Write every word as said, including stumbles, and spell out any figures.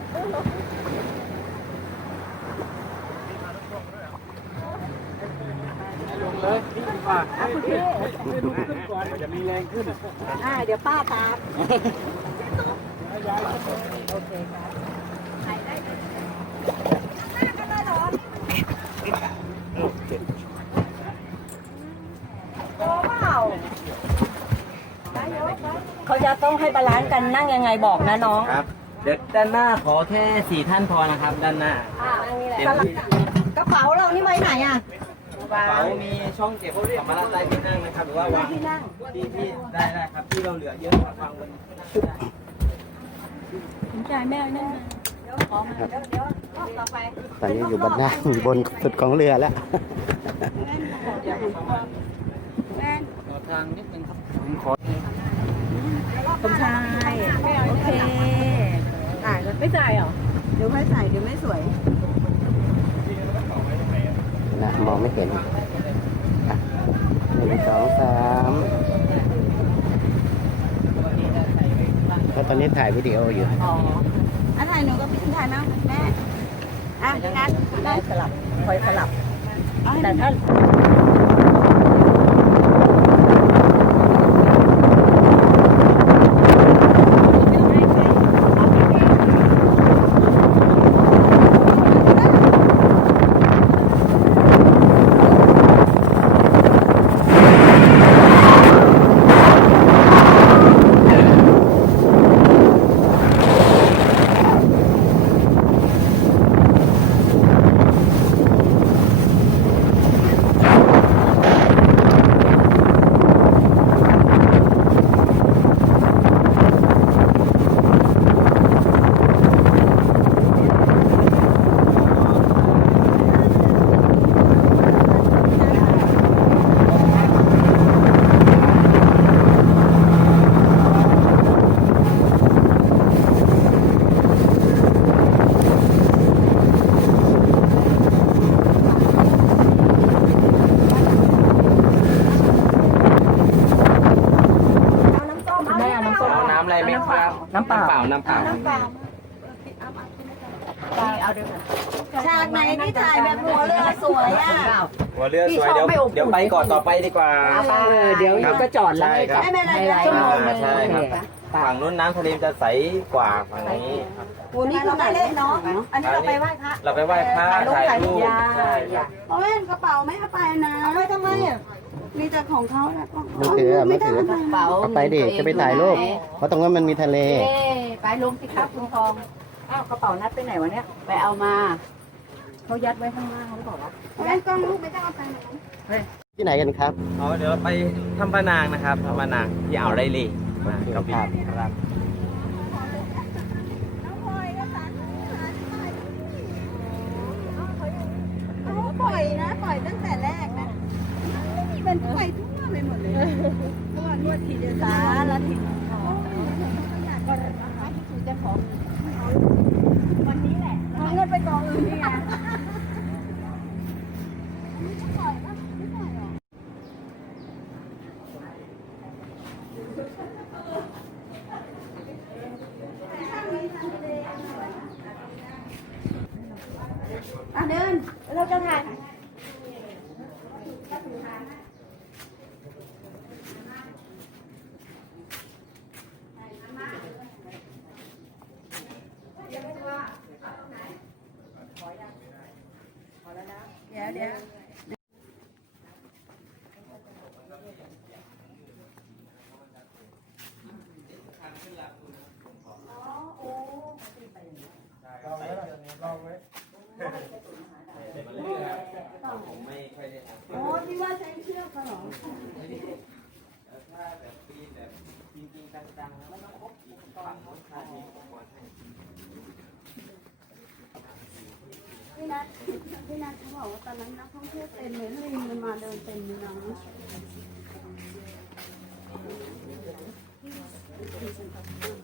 เลยนี่ดีกว่าขึ้นก่อนจะมีแรงขึ้นอ่าเดี๋ยวป้าตามโอเคครับถ่ายได้เลยนั่งกันเลยเหรอโอ้เปล่าเขาจะต้องให้บาลานซ์กันนั่งยังไงบอกนะน้องครับเดี๋ยวด้านหน้าขอแค่สี่ท่านพอนะครับด้านหน้าอ่าอันนี้แหละกระเป๋าเรานี่ไว้ไหนอ่ะกระเป๋ามีช่องเก็บสัมภาระใต้ที่นั่งนะครับหรือว่าวางที่นั่งที่ที่ได้ได้ครับที่เราเหลือเยอะวางบนได้สนใจแม่นั่งเดี๋ยวขอมาเดี๋ยวเดี๋ยวต่อไปตอนนี้อยู่บนหน้าบนสุดของเรือแล้วแม่ทางนิดนึงครับผมขอผมชายโอเคจ่ายไม่จ่ายเหรอเดี๋ยวไม่จ่ายเดี๋ยวไม่สวยนะมองไม่เห็นหนึ่งสองสามเพราะตอนนี้ถ่ายวิดีโออยู่อ๋ออันไหนหนูก็พี่ถ่ายมั้งแม่อ่ะงั้นได้สลับคอยสลับแต่ถ้าน้ำเปล่าน้ำเปล่าน้ำเปล่าเอาด้วยฉากไหนที่ถ่ายแบบหัวเรือสวยอ่ะหัวเรือสวยเดี๋ยวเดี๋ยวไปก่อนต่อไปดีกว่าเดี๋ยวก็จอดแล้วไม่เป็นไรชั่วโมงนึงใช่ครับฝั่งนู้นน้ำทะเลจะใสกว่าฝั่งนี้วันนี้เราไปเล่นเนาะอันนี้เราไปไหว้พระเราไปไหว้พระถ่ายรูปใช่เพราะเล่นกระเป๋าไม่เอาไปนะเอาไปทำไมอ่ะมีแต่ของเขาแหละมือถือมือถือเอาไปดิจะไปถ่ายรูปเพราะตรงนั้นมันมีทะเลไปลงสิครับลุงทองอ้าวกระเป๋านัดไปไหนวะเนี่ยไปเอามาเขายัดไว้ข้างล่างเขาบอกว่าเล่นกล้องลูกไม่ต้องเอาไปที่ไหนกันครับอ๋อเดี๋ยวไปทำปะนางนะครับทำปะนางที่อ่าวไรลีมากับพี่ครับปล่อยนะปล่อยตั้งแต่แรกนะไม่มีมันปล่อยทั่วไปหมดเลยนวดนวดทีเดียวสาแล้วทีก็จะของวันนี้แหละเอาเงินไปกองอื่นนี่ไงอ่ะเดินเราจะถ่ายเดี๋ยวเดี๋ยวโอ้ที่ว่าใช้เชือกเหรอถ้าแบบปีนแบบจริงๆจังๆแล้วต้องครบอีกฝั่งโน้นท่านี้พี่นัทพี่นัทเขาบอกว่าตอนนั้นนักท่องเที่ยวเต็มเลยลิงมันมาเดินเต็มเลยนะ